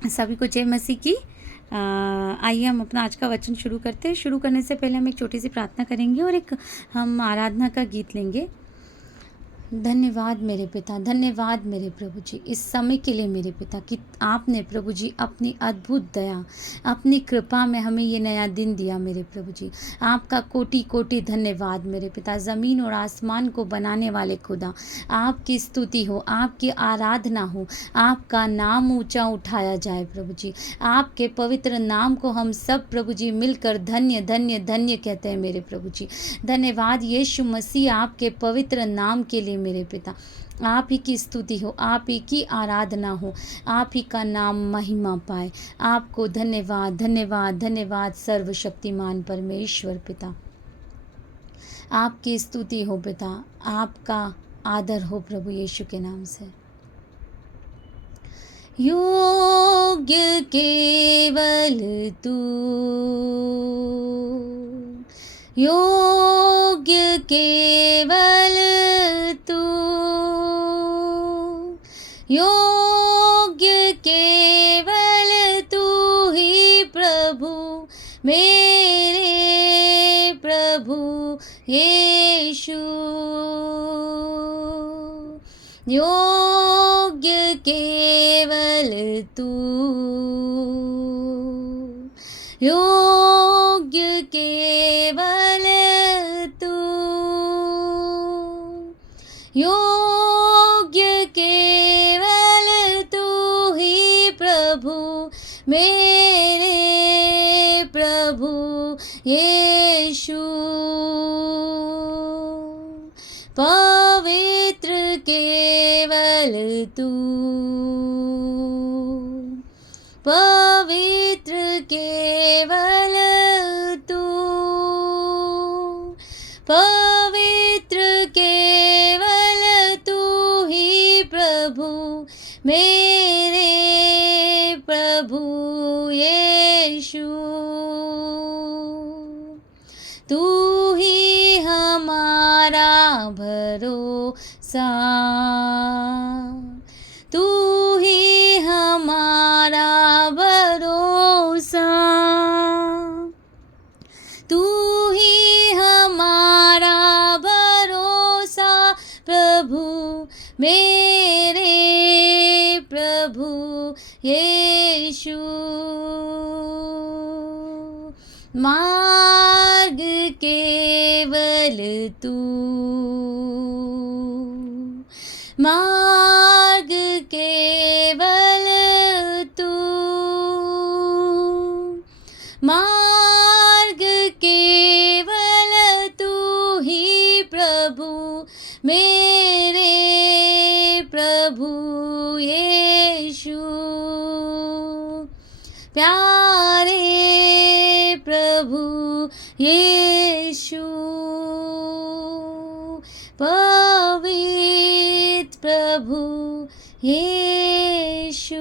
सभी को जय मसीह की। आइए हम अपना आज का वचन शुरू करते हैं। शुरू करने से पहले हम एक छोटी सी प्रार्थना करेंगे और एक हम आराधना का गीत लेंगे। धन्यवाद मेरे पिता, धन्यवाद मेरे प्रभु जी इस समय के लिए मेरे पिता कि आपने प्रभु जी अपनी अद्भुत दया, अपनी कृपा में हमें ये नया दिन दिया मेरे प्रभु जी। आपका कोटि कोटि धन्यवाद मेरे पिता। ज़मीन और आसमान को बनाने वाले खुदा, आपकी स्तुति हो, आपकी आराधना हो, आपका नाम ऊंचा उठाया जाए प्रभु जी। आपके पवित्र नाम को हम सब प्रभु जी मिलकर धन्य धन्य धन्य कहते हैं मेरे प्रभु जी। धन्यवाद यीशु मसीह आपके पवित्र नाम के लिए मेरे पिता। आप ही की स्तुति हो, आप ही की आराधना हो, आप ही का नाम महिमा पाए। आपको धन्यवाद धन्यवाद धन्यवाद सर्वशक्तिमान परमेश्वर पिता। आपकी स्तुति हो पिता, आपका आदर हो प्रभु यीशु के नाम से। योग्य केवल तू, योग्य केवल तू, योग्य केवल तू ही प्रभु, मेरे प्रभु यीशु। योग्य केवल तू, योग्य केवल तू, योग्य केवल तू ही प्रभु, मेरे प्रभु यीशु। पवित्र केवल तू, पवित्र केवल तू, पवित्र केवल तू ही प्रभु, मेरे प्रभु यीशु। तू ही हमारा भरोसा, तू ही हमारा भरोसा, तू ही हमारा भरोसा प्रभु, मेरे प्रभु यीशु। मार्ग केवल तू, मार्ग केवल तू, मार्ग केवल तू ही प्रभु, मेरे प्रभु यीशु। प्यारे प्रभु यीशु, पवित्र प्रभु यीशु।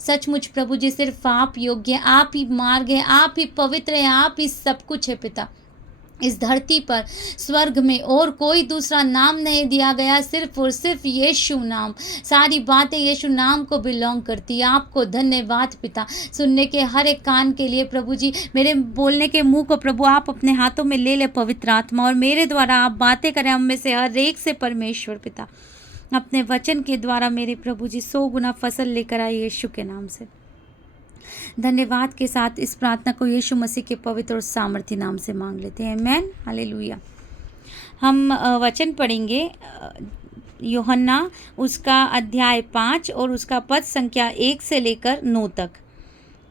सचमुच प्रभु जी सिर्फ आप योग्य हैं, आप ही मार्ग है, आप ही पवित्र है, आप ही सब कुछ है पिता। इस धरती पर स्वर्ग में और कोई दूसरा नाम नहीं दिया गया, सिर्फ और सिर्फ यीशु नाम। सारी बातें यीशु नाम को बिलोंग करती है। आपको धन्यवाद पिता, सुनने के हर एक कान के लिए प्रभु जी। मेरे बोलने के मुंह को प्रभु आप अपने हाथों में ले ले पवित्र आत्मा, और मेरे द्वारा आप बातें करें हम में से हर एक से परमेश्वर पिता। अपने वचन के द्वारा मेरे प्रभु जी 100 गुना फसल लेकर आए यीशु के नाम से। धन्यवाद के साथ इस प्रार्थना को यीशु मसीह के पवित्र और सामर्थी नाम से मांग लेते हैं। आमीन, हालेलुया। हम वचन पढ़ेंगे यूहन्ना उसका अध्याय 5 और उसका पद संख्या 1 से लेकर 9 तक।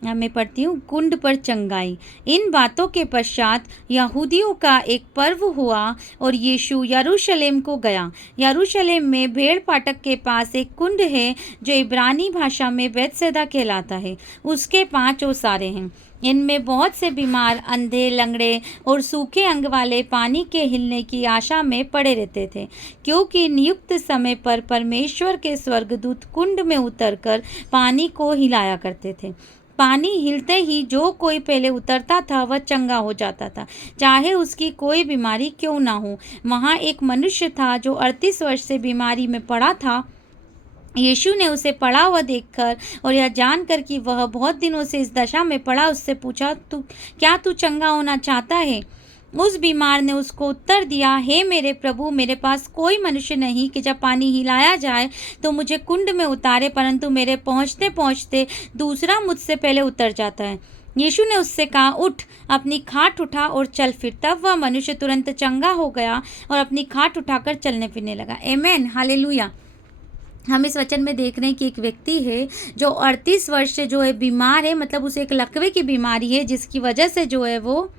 मैं पढ़ती हूँ। कुंड पर चंगाई। इन बातों के पश्चात यहूदियों का एक पर्व हुआ और यीशु यरूशलेम को गया। यरूशलेम में भेड़ फाटक के पास एक कुंड है जो इब्रानी भाषा में बैतसैदा कहलाता है। उसके 5 ओसारे हैं। इनमें बहुत से बीमार, अंधे, लंगड़े और सूखे अंग वाले पानी के हिलने की आशा में पड़े रहते थे, क्योंकि नियुक्त समय पर परमेश्वर के स्वर्गदूत कुंड में उतरकर पानी को हिलाया करते थे। पानी हिलते ही जो कोई पहले उतरता था वह चंगा हो जाता था, चाहे उसकी कोई बीमारी क्यों ना हो। वहाँ एक मनुष्य था जो 38 वर्ष से बीमारी में पड़ा था। यीशु ने उसे पड़ा हुआ देखकर और यह जानकर कि वह बहुत दिनों से इस दशा में पड़ा, उससे पूछा, क्या तू चंगा होना चाहता है? उस बीमार ने उसको उत्तर दिया, हे मेरे प्रभु, मेरे पास कोई मनुष्य नहीं कि जब पानी हिलाया जाए तो मुझे कुंड में उतारे, परंतु मेरे पहुँचते पहुँचते दूसरा मुझसे पहले उतर जाता है। यीशु ने उससे कहा, उठ, अपनी खाट उठा और चल फिर। तब वह मनुष्य तुरंत चंगा हो गया और अपनी खाट उठाकर चलने फिरने लगा। आमीन, हालेलुया। हम इस वचन में देख रहे हैं कि एक व्यक्ति है जो 38 वर्ष से जो है बीमार है, मतलब उसे एक लकवे की बीमारी है, जिसकी वजह से जो है वो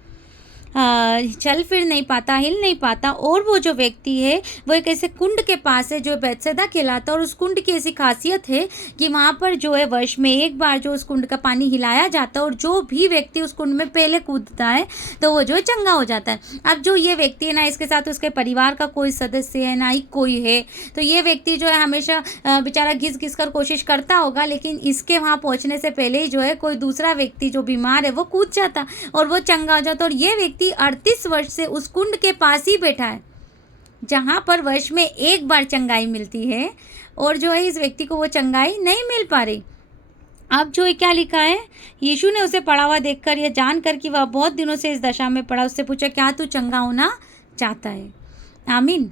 चल फिर नहीं पाता, हिल नहीं पाता। और वो जो व्यक्ति है वो एक ऐसे कुंड के पास है जो बैतसैदा कहलाता है, और उस कुंड की ऐसी खासियत है कि वहाँ पर जो है वर्ष में एक बार जो उस कुंड का पानी हिलाया जाता है, और जो भी व्यक्ति उस कुंड में पहले कूदता है तो वो जो है चंगा हो जाता है। अब जो ये व्यक्ति है ना, इसके साथ उसके परिवार का कोई सदस्य है ना ही कोई है, तो ये व्यक्ति जो है हमेशा बेचारा घिस घिस कर कोशिश करता होगा, लेकिन इसके वहाँ पहुँचने से पहले ही जो है कोई दूसरा व्यक्ति जो बीमार है वो कूद जाता और वो चंगा हो जाता। और ये व्यक्ति 38 वर्ष से उस कुंड के पास ही बैठा है जहां पर वर्ष में एक बार चंगाई मिलती है, और जो है इस व्यक्ति को वो चंगाई नहीं मिल पा रही। अब जो है क्या लिखा है, यीशु ने उसे पड़ा हुआ देखकर यह जानकर कि वह बहुत दिनों से इस दशा में पड़ा, उससे पूछा, क्या तू चंगा होना चाहता है? आमीन।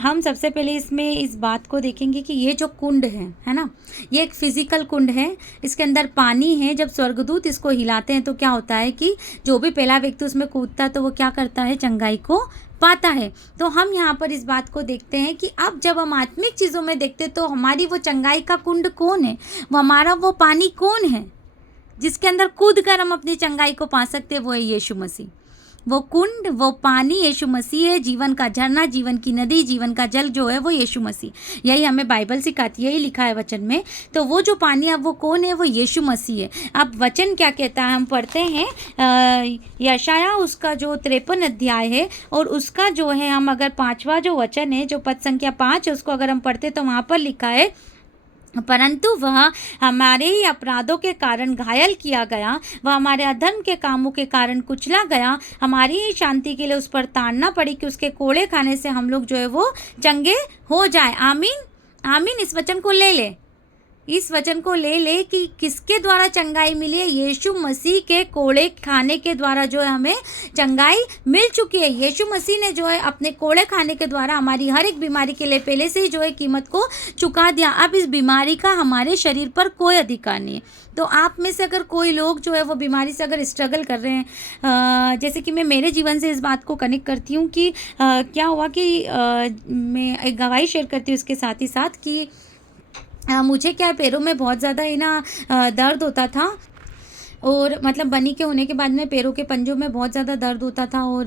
हम सबसे पहले इसमें इस बात को देखेंगे कि ये जो कुंड है ना, ये एक फिजिकल कुंड है, इसके अंदर पानी है। जब स्वर्गदूत इसको हिलाते हैं तो क्या होता है कि जो भी पहला व्यक्ति उसमें कूदता है तो वो क्या करता है, चंगाई को पाता है। तो हम यहाँ पर इस बात को देखते हैं कि अब जब हम आत्मिक चीज़ों में देखते हैं तो हमारी वो चंगाई का कुंड कौन है, वो हमारा वो पानी कौन है जिसके अंदर कूद कर हम अपनी चंगाई को पा सकते हैं, वो है यीशु मसीह। वो कुंड, वो पानी यीशु मसीह है, जीवन का झरना, जीवन की नदी, जीवन का जल जो है वो यीशु मसीह। यही हमें बाइबल सिखाती है, यही लिखा है वचन में। तो वो जो पानी अब वो कौन है, वो यीशु मसीह है। अब वचन क्या कहता है, हम पढ़ते हैं यशाया उसका जो 53 अध्याय है, और उसका जो है हम अगर 5वां जो वचन है, जो पद संख्या 5 है, उसको अगर हम पढ़ते तो वहाँ पर लिखा है, परंतु वह हमारे ही अपराधों के कारण घायल किया गया, वह हमारे अधर्म के कामों के कारण कुचला गया, हमारी ही शांति के लिए उस पर ताड़ना पड़ी कि उसके कोड़े खाने से हम लोग जो है वो चंगे हो जाए। आमीन, आमीन। इस वचन को ले ले, इस वचन को ले ले कि किसके द्वारा चंगाई मिली है, यीशु मसीह के कोड़े खाने के द्वारा जो है हमें चंगाई मिल चुकी है। यीशु मसीह ने जो है अपने कोड़े खाने के द्वारा हमारी हर एक बीमारी के लिए पहले से ही जो है कीमत को चुका दिया। अब इस बीमारी का हमारे शरीर पर कोई अधिकार नहीं है। तो आप में से अगर कोई लोग जो है वो बीमारी से अगर स्ट्रगल कर रहे हैं, जैसे कि मैं मेरे जीवन से इस बात को कनेक्ट करती हूँ कि क्या हुआ कि मैं एक गवाही शेयर करती हूँ इसके साथ ही साथ कि मुझे क्या है, पैरों में बहुत ज़्यादा ही ना दर्द होता था, और मतलब बनी के होने के बाद में पैरों के पंजों में बहुत ज़्यादा दर्द होता था। और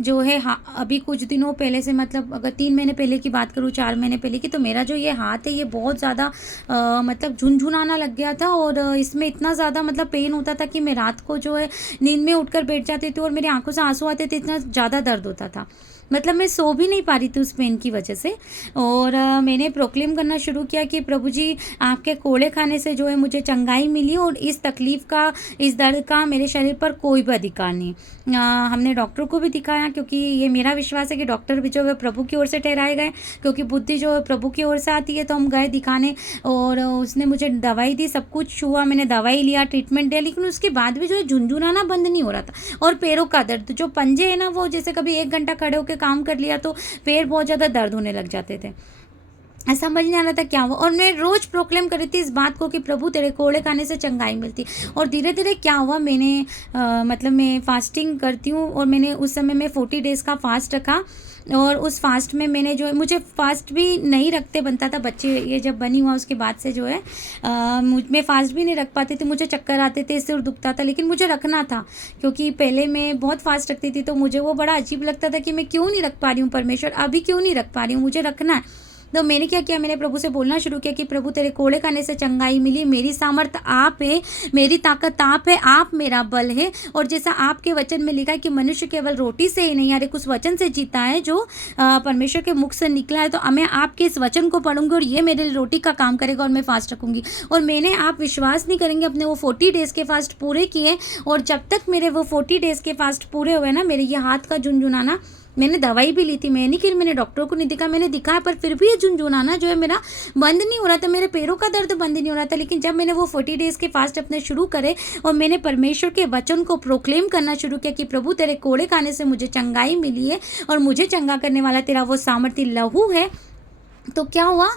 जो है अभी कुछ दिनों पहले से, मतलब अगर 3 महीने पहले की बात करूँ, 4 महीने पहले की, तो मेरा जो ये हाथ है ये बहुत ज़्यादा मतलब झुनझुनाना लग गया था, और इसमें इतना ज़्यादा मतलब पेन होता था कि मैं रात को जो है नींद में उठकर बैठ जाती थी और मेरी आंखों से आंसू आते थे, इतना ज़्यादा दर्द होता था। मतलब मैं सो भी नहीं पा रही थी उस पेन की वजह से। और मैंने प्रोक्लेम करना शुरू किया कि प्रभु जी, आपके कोड़े खाने से जो है मुझे चंगाई मिली, और इस तकलीफ़ का, इस दर्द का मेरे शरीर पर कोई भी अधिकार नहीं। हमने डॉक्टर को भी दिखाया, क्योंकि ये मेरा विश्वास है कि डॉक्टर भी जो है प्रभु की ओर से ठहराए गए, क्योंकि बुद्धि जो है प्रभु की ओर से आती है। तो हम गए दिखाने, और उसने मुझे दवाई दी, सब कुछ हुआ, मैंने दवाई लिया, ट्रीटमेंट दिया, लेकिन उसके बाद भी जो है झुनझुनाना बंद नहीं हो रहा था। और पैरों का दर्द, जो पंजे है ना, वो जैसे कभी 1 घंटा खड़े होकर काम कर लिया तो पैर बहुत ज़्यादा दर्द होने लग जाते थे, समझ नहीं आ रहा था क्या हुआ। और मैं रोज़ प्रोक्लेम कर रही थी इस बात को कि प्रभु तेरे कोड़े खाने से चंगाई मिलती। और धीरे धीरे क्या हुआ, मैंने मतलब मैं फास्टिंग करती हूँ, और मैंने उस समय में 40 डेज़ का फास्ट रखा, और उस फास्ट में मैंने जो है, मुझे फास्ट भी नहीं रखते बनता था, बच्चे ये जब बनी हुआ उसके बाद से जो है मैं फास्ट भी नहीं रख पाती थी, मुझे चक्कर आते थे, सिर दुखता था, लेकिन मुझे रखना था, क्योंकि पहले मैं बहुत फास्ट रखती थी तो मुझे वो बड़ा अजीब लगता था कि मैं क्यों नहीं रख पा रही हूँ परमेश्वर, अभी क्यों नहीं रख पा रही हूँ, मुझे रखना है। तो मैंने क्या किया, मैंने प्रभु से बोलना शुरू किया कि प्रभु तेरे कोड़े खाने से चंगाई मिली, मेरी सामर्थ आप है, मेरी ताकत आप है, आप मेरा बल है। और जैसा आपके वचन में लिखा है कि मनुष्य केवल रोटी से ही नहीं, हर एक उस वचन से जीता है जो परमेश्वर के मुख से निकला है। तो मैं आपके इस वचन को पढ़ूंगी और ये मेरे लिए रोटी का काम करेगा, और मैं फास्ट रखूंगी। और मैंने, आप विश्वास नहीं करेंगे, अपने वो 40 डेज़ के फास्ट पूरे किए, और जब तक मेरे वो 40 डेज़ के फास्ट पूरे हुए ना, मेरे ये हाथ का झुनझुनाना मैंने दवाई भी ली थी, मैं नहीं कि मैंने डॉक्टर को नहीं दिखाया, मैंने दिखाया, पर फिर भी ये झुनझुनाना जो है मेरा बंद नहीं हो रहा था, मेरे पैरों का दर्द बंद नहीं हो रहा था। लेकिन जब मैंने वो 40 डेज़ के फास्ट अपने शुरू करे और मैंने परमेश्वर के वचन को प्रोक्लेम करना शुरू किया कि प्रभु तेरे कोड़े खाने से मुझे चंगाई मिली है और मुझे चंगा करने वाला तेरा वो सामर्थी लहू है, तो क्या हुआ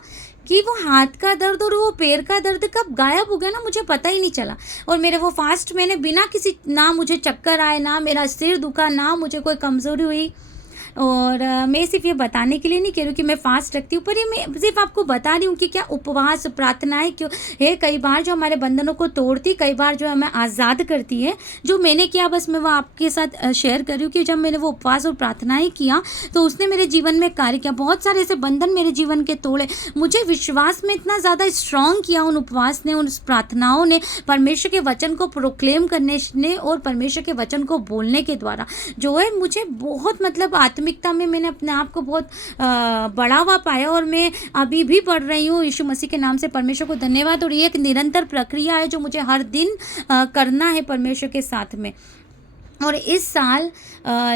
कि वो हाथ का दर्द और वो पैर का दर्द कब गायब हो गया ना, मुझे पता ही नहीं चला। और मेरे वो फास्ट मैंने बिना किसी, ना मुझे चक्कर आए, ना मेरा सिर दुखा, ना मुझे कोई कमज़ोरी हुई। और मैं सिर्फ ये बताने के लिए नहीं कह रही हूँ कि मैं फास्ट रखती हूँ, पर ये मैं सिर्फ आपको बता रही हूँ कि क्या उपवास प्रार्थनाएं क्यों है, कई बार जो हमारे बंधनों को तोड़ती, कई बार जो हमें आज़ाद करती है। जो मैंने किया बस मैं वो आपके साथ शेयर कर रही हूँ कि जब मैंने वो उपवास और प्रार्थनाएं किया तो उसने मेरे जीवन में कार्य किया, बहुत सारे ऐसे बंधन मेरे जीवन के तोड़े, मुझे विश्वास में इतना ज़्यादा स्ट्रांग किया उन उपवास ने, उन प्रार्थनाओं ने, परमेश्वर के वचन को प्रोक्लेम करने ने और परमेश्वर के वचन को बोलने के द्वारा जो है मुझे बहुत मतलब आत्मिकता में मैंने अपने आप को बहुत बढ़ावा पाया। और मैं अभी भी पढ़ रही हूँ यीशु मसीह के नाम से, परमेश्वर को धन्यवाद। और ये एक निरंतर प्रक्रिया है जो मुझे हर दिन करना है परमेश्वर के साथ में। और इस साल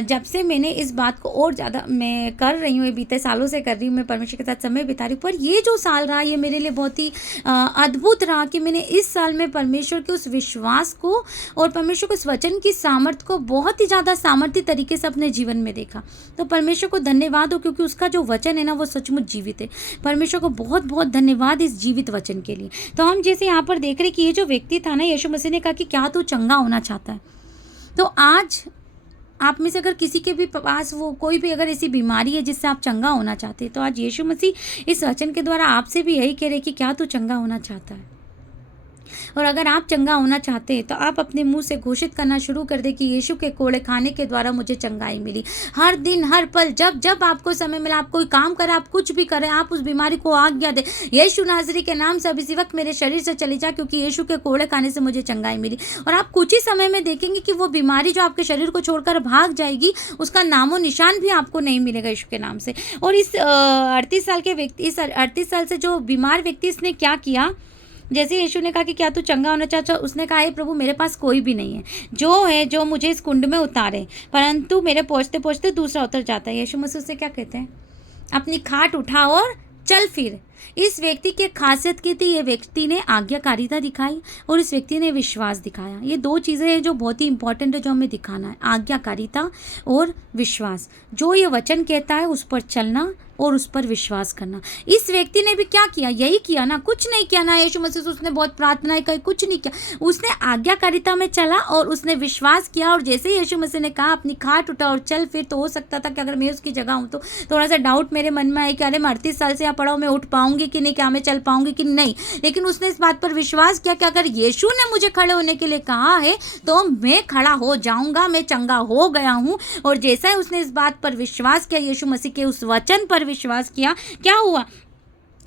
जब से मैंने इस बात को और ज़्यादा मैं कर रही हूँ, ये बीते सालों से कर रही हूँ, मैं परमेश्वर के साथ समय बिता रही हूँ, पर ये जो साल रहा ये मेरे लिए बहुत ही अद्भुत रहा कि मैंने इस साल में परमेश्वर के उस विश्वास को और परमेश्वर के उस वचन की सामर्थ्य को बहुत ही ज़्यादा सामर्थ्य तरीके से अपने जीवन में देखा। तो परमेश्वर को धन्यवाद हो, क्योंकि उसका जो वचन है ना वो सचमुच जीवित है। परमेश्वर को बहुत बहुत धन्यवाद इस जीवित वचन के लिए। तो हम जैसे यहाँ पर देख रहे कि ये जो व्यक्ति था ना, यीशु मसीह ने कहा कि क्या तू चंगा होना चाहता है। तो आज आप में से अगर किसी के भी पास वो कोई भी अगर ऐसी बीमारी है जिससे आप चंगा होना चाहते हैं, तो आज यीशु मसीह इस वचन के द्वारा आपसे भी यही कह रहे कि क्या तू चंगा होना चाहता है। और अगर आप चंगा होना चाहते हैं तो आप अपने मुंह से घोषित करना शुरू कर दें कि यीशु के कोड़े खाने के द्वारा मुझे चंगाई मिली। हर दिन हर पल जब जब आपको समय मिला, आप कोई काम करें, आप कुछ भी करें, आप उस बीमारी को आज्ञा दें, यीशु नाज़री के नाम से अब इसी वक्त मेरे शरीर से चली जा, क्योंकि यीशु के कोड़े खाने से मुझे चंगाई मिली। और आप कुछ ही समय में देखेंगे कि वो बीमारी जो आपके शरीर को छोड़कर भाग जाएगी, उसका नामो निशान भी आपको नहीं मिलेगा यीशु के नाम से। और इस 38 साल के व्यक्ति, इस 38 साल से जो बीमार व्यक्ति, इसने क्या किया, जैसे यीशु ने कहा कि क्या तू चंगा होना चाहता, उसने कहा हे प्रभु मेरे पास कोई भी नहीं है जो है जो मुझे इस कुंड में उतारे, परंतु मेरे पहुँचते पहुँचते दूसरा उतर जाता है। यीशु मसीह से क्या कहते हैं, अपनी खाट उठा और चल फिर। इस व्यक्ति की खासियत की थी, ये व्यक्ति ने आज्ञाकारिता दिखाई और इस व्यक्ति ने विश्वास दिखाया। ये दो चीज़ें हैं जो बहुत ही इंपॉर्टेंट है, जो हमें दिखाना है, आज्ञाकारिता और विश्वास। जो ये वचन कहता है उस पर चलना और उस पर विश्वास करना। इस व्यक्ति ने भी क्या किया, यही किया ना, कुछ नहीं किया ना यीशु मसीह से उसने बहुत प्रार्थनाएं की, कुछ नहीं किया, उसने आज्ञाकारिता में चला और उसने विश्वास किया। और जैसे यीशु मसीह ने कहा अपनी खाट उठा और चल फिर, तो हो सकता था कि अगर मैं उसकी जगह हूँ तो थोड़ा सा डाउट मेरे मन में आए कि अरे मैं 38 साल से यहाँ पड़ा हूँ, मैं उठ पाऊंगी कि नहीं, क्या मैं चल पाऊंगी कि नहीं। लेकिन उसने इस बात पर विश्वास किया कि अगर यीशु ने मुझे खड़े होने के लिए कहा है तो मैं खड़ा हो जाऊंगा, मैं चंगा हो गया हूँ। और जैसा ही उसने इस बात पर विश्वास किया, यीशु मसीह के उस वचन पर विश्वास किया, क्या हुआ,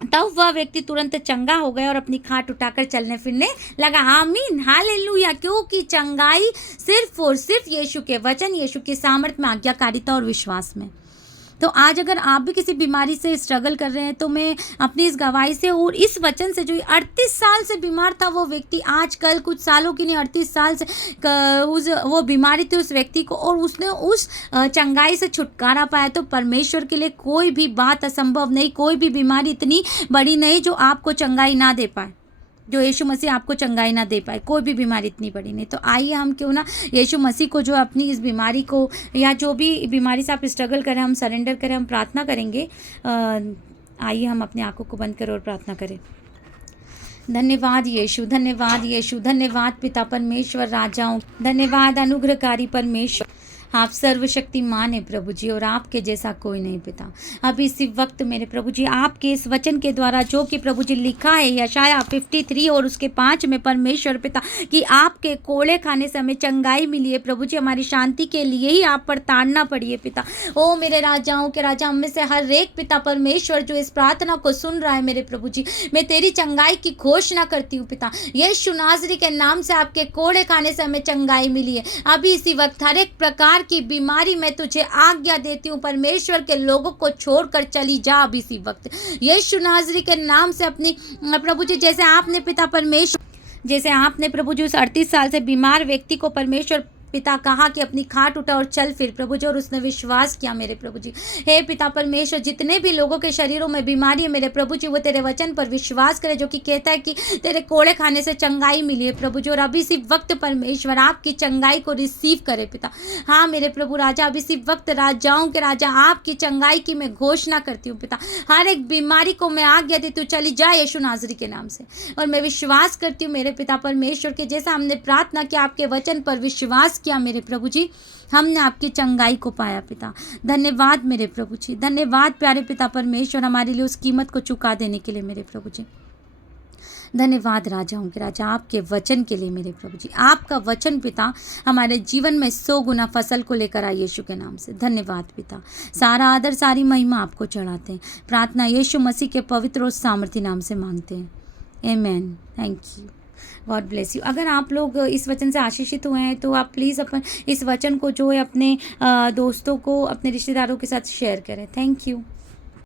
तब वह व्यक्ति तुरंत चंगा हो गया और अपनी खाट उठाकर चलने फिरने लगा। आमीन, हालेलुया। क्योंकि चंगाई सिर्फ और सिर्फ यीशु के वचन, यीशु की सामर्थ्य में, आज्ञाकारिता और विश्वास में। तो आज अगर आप भी किसी बीमारी से स्ट्रगल कर रहे हैं तो मैं अपनी इस गवाही से और इस वचन से, जो 38 साल से बीमार था वो व्यक्ति, आज कल कुछ सालों की नहीं 38 साल से वो बीमारी थी उस व्यक्ति को, और उसने उस चंगाई से छुटकारा पाया। तो परमेश्वर के लिए कोई भी बात असंभव नहीं, कोई भी बीमारी इतनी बड़ी नहीं जो आपको चंगाई ना दे पाए, जो यीशु मसीह आपको चंगाई ना दे पाए। कोई भी बीमारी इतनी बड़ी नहीं। तो आइए हम क्यों ना यीशु मसीह को, जो अपनी इस बीमारी को या जो भी बीमारी से आप स्ट्रगल करें, हम सरेंडर करें, हम प्रार्थना करेंगे। आइए हम अपनी आंखों को बंद करें और प्रार्थना करें। धन्यवाद यीशु, धन्यवाद यीशु, धन्यवाद पिता परमेश्वर, राजाओं, धन्यवाद अनुग्रहकारी परमेश्वर। आप सर्वशक्तिमान है प्रभु जी, और आपके जैसा कोई नहीं पिता। अब इसी वक्त मेरे प्रभु जी आपके इस वचन के द्वारा जो कि प्रभु जी लिखा है यशाया 53 और उसके 5 में परमेश्वर पिता कि आपके कोड़े खाने से हमें चंगाई मिली है प्रभु जी, हमारी शांति के लिए ही आप पर ताड़ना पड़ी है पिता। ओ मेरे राजाओं के राजा, हम में से हर एक पिता परमेश्वर जो इस प्रार्थना को सुन रहा है मेरे प्रभु जी, मैं तेरी चंगाई की घोषणा करती हूँ पिता। यीशु नाज़री के नाम से आपके कोड़े खाने से हमें चंगाई मिली है। अभी इसी वक्त हर एक प्रकार की बीमारी में तुझे आज्ञा देती हूँ, परमेश्वर के लोगों को छोड़कर चली जा अभी इसी वक्त यीशु नाज़री के नाम से। अपनी प्रभु जी जैसे आपने पिता परमेश्वर, जैसे आपने प्रभु जी उस 38 साल से बीमार व्यक्ति को परमेश्वर पिता कहा कि अपनी खाट उठा और चल फिर प्रभु जी, और उसने विश्वास किया मेरे प्रभु जी। हे पिता परमेश्वर, जितने भी लोगों के शरीरों में बीमारी है मेरे प्रभु जी, वो तेरे वचन पर विश्वास करे जो कि कहता है कि तेरे कोड़े खाने से चंगाई मिली है प्रभु जी। और अभी इसी वक्त परमेश्वर आपकी चंगाई को रिसीव करे पिता। हाँ मेरे प्रभु राजा, अभी इसी वक्त राजाओं के राजा आपकी चंगाई की मैं घोषणा करती हूँ पिता। हर एक बीमारी को मैं आज्ञा देती हूँ, चली जाए यीशु नासरी के नाम से। और मैं विश्वास करती हूँ मेरे पिता परमेश्वर के, जैसा हमने प्रार्थना किया, आपके वचन पर विश्वास किया मेरे प्रभु जी, हमने आपकी चंगाई को पाया पिता। धन्यवाद मेरे प्रभु जी, धन्यवाद प्यारे पिता परमेश्वर, हमारे लिए उस कीमत को चुका देने के लिए मेरे प्रभु जी। धन्यवाद राजाओं के राजा, आपके वचन के लिए मेरे प्रभु जी। आपका वचन पिता हमारे जीवन में 100 गुना फसल को लेकर आए यीशु के नाम से। धन्यवाद पिता, सारा आदर सारी महिमा आपको चढ़ाते हैं। प्रार्थना यीशु मसीह के पवित्र और सामर्थी नाम से मांगते हैं, amen. Thank you, god bless you. अगर आप लोग इस वचन से आशीषित हुए हैं तो आप प्लीज़ अपन इस वचन को जो है अपने दोस्तों को, अपने रिश्तेदारों के साथ शेयर करें। Thank you.